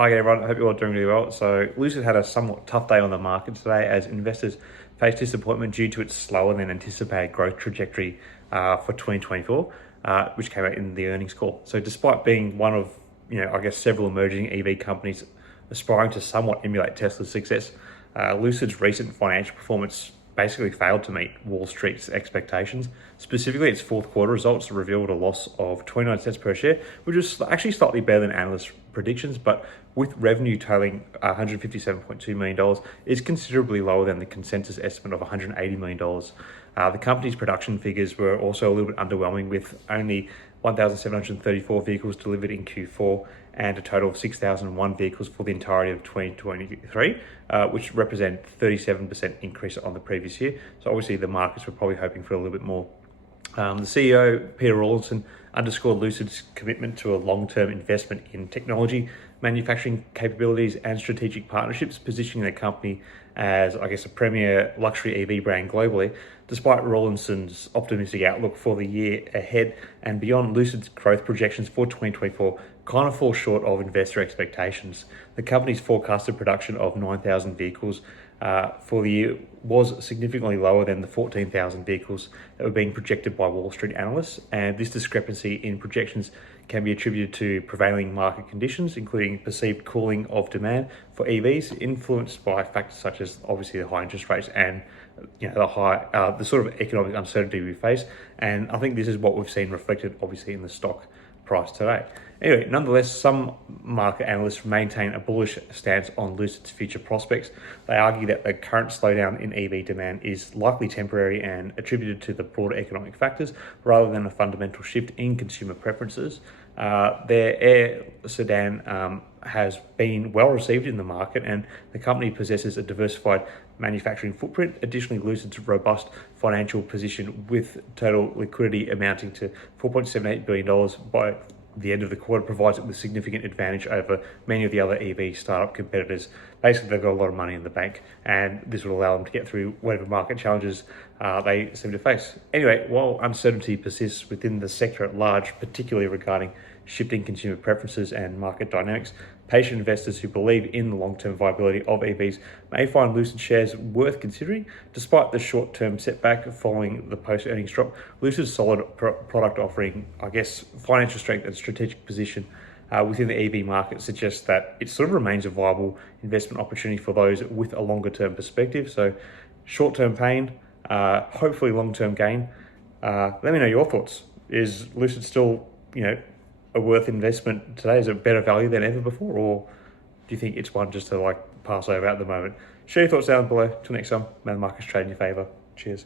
Hi everyone, I hope you're all doing really well. So Lucid had a somewhat tough day on the market today as investors faced disappointment due to its slower than anticipated growth trajectory for 2024, which came out in the earnings call. So despite being one of, several emerging EV companies aspiring to somewhat emulate Tesla's success, Lucid's recent financial performance basically failed to meet Wall Street's expectations. Specifically, its fourth quarter results revealed a loss of 29 cents per share, which was actually slightly better than analysts' predictions, but with revenue totaling $157.2 million, is considerably lower than the consensus estimate of $180 million. The company's production figures were also a little bit underwhelming, with only 1,734 vehicles delivered in Q4 and a total of 6,001 vehicles for the entirety of 2023, which represent 37% increase on the previous year. So obviously the markets were probably hoping for a little bit more. The CEO, Peter Rawlinson, underscored Lucid's commitment to a long-term investment in technology, manufacturing capabilities, and strategic partnerships, positioning the company as, a premier luxury EV brand globally. Despite Rawlinson's optimistic outlook for the year ahead and beyond, Lucid's growth projections for 2024 kind of fall short of investor expectations. The company's forecasted production of 9,000 vehicles for the year was significantly lower than the 14,000 vehicles that were being projected by Wall Street analysts, and this discrepancy in projections can be attributed to prevailing market conditions, including perceived cooling of demand for EVs, influenced by factors such as obviously the high interest rates and the sort of economic uncertainty we face. And I think this is what we've seen reflected obviously in the stock price today. Anyway, nonetheless, some market analysts maintain a bullish stance on Lucid's future prospects. They argue that the current slowdown in EV demand is likely temporary and attributed to the broader economic factors rather than a fundamental shift in consumer preferences. Their Air sedan has been well received in the market, and the company possesses a diversified manufacturing footprint. Additionally, Lucid's robust financial position with total liquidity amounting to $4.78 billion by the end of the quarter provides it with significant advantage over many of the other EV startup competitors. Basically, they've got a lot of money in the bank, and this will allow them to get through whatever market challenges they seem to face. Anyway, while uncertainty persists within the sector at large, particularly regarding shifting consumer preferences and market dynamics, patient investors who believe in the long-term viability of EVs may find Lucid shares worth considering. Despite the short-term setback following the post-earnings drop, Lucid's solid product offering, financial strength and strategic position within the EV market suggests that it sort of remains a viable investment opportunity for those with a longer-term perspective. So short-term pain, hopefully long-term gain. Let me know your thoughts. Is Lucid still, a worth investment today? Is it better value than ever before, or do you think it's one just to pass over at the moment? Share your thoughts down below. Till next time, may the markets trade in your favor. Cheers.